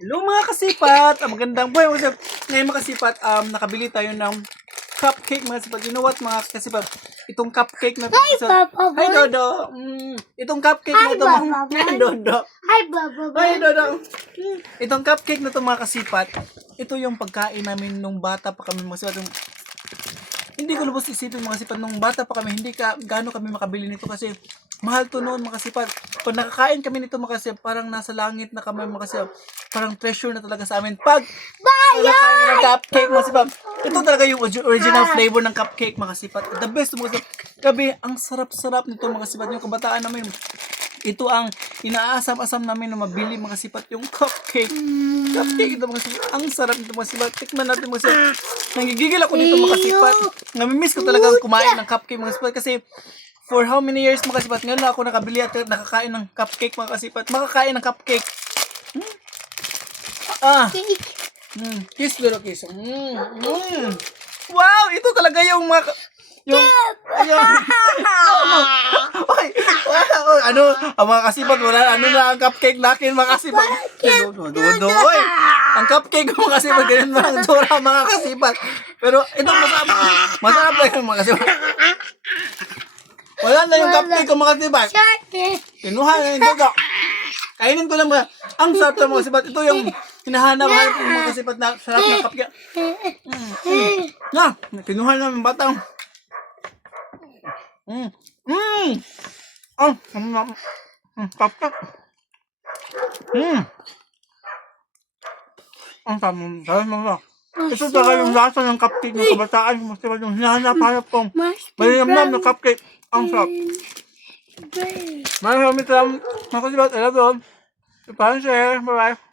Hello mga kasipat! Magandang buhay mga kasipat. Ngayon mga kasipat, nakabili tayo ng cupcake mga kasipat. You know what mga kasipat? Itong cupcake na ito. Hi, Papa Boy. Hi Dodo! Itong cupcake na ito. Hi, Papa Boy. Hi Dodo! Hi, Baba. Hi Dodo! Itong cupcake na ito mga kasipat, ito yung pagkain namin nung bata pa kami mga kasipat. Hindi ko lubos isipin mga kasipat, nung bata pa kami, hindi gaano kami makabili nito kasi mahal to noon mga kasipat. Pag nakakain kami nito mga kasipat, parang nasa langit na kami mga kasipat. Parang treasure na talaga sa amin. Pag nakakain ng cupcake mga kasipat, ito talaga yung original flavor ng cupcake mga kasipat. The best mga kasipat. Gabi, ang sarap-sarap nito mga kasipat. Yung kabataan namin, ito ang inaasam-asam namin na mabili mga kasipat, yung cupcake. Cupcake ito mga kasipat. Ang sarap nito mga kasipat. Tikman natin mga kasipat. Nangigigil ako dito mga kasipat. Namimiss ko talagang kumain ng cupcake mga kasipat kasi for how many years mga kasipat, ngayon lang ako nakabili at nakakain ng cupcake mga kasipat. Makakain ng cupcake. Kiss little kiss. Wow, ito talaga yung ano, ang mga kasipat, wala, ano na ang cupcake natin, mga kasipat. Dodoy. Ang cupcake mga kasipat, ganyan mga tsura, mga kasipat. Pero ito, masarap lang yung mga kasipat. Wala na yung cupcake ko mga kasipat. Kinuha na yung dodo. Kainin ko lang mga, ang sarap ng mga kasipat. Ito yung hinahanap-hanap ng mga kasipat na sarap ng cupcake. Kinuha na yung batang. Cupcake. Ang sarap. Ito talaga yung lasa ng cupcake ng kabataan. Mas diba yung hinahanap-hanap kong malinamnam na cupcake. Ang sarap. Maraming salamat mga kasipat. I love you all. Bye-bye.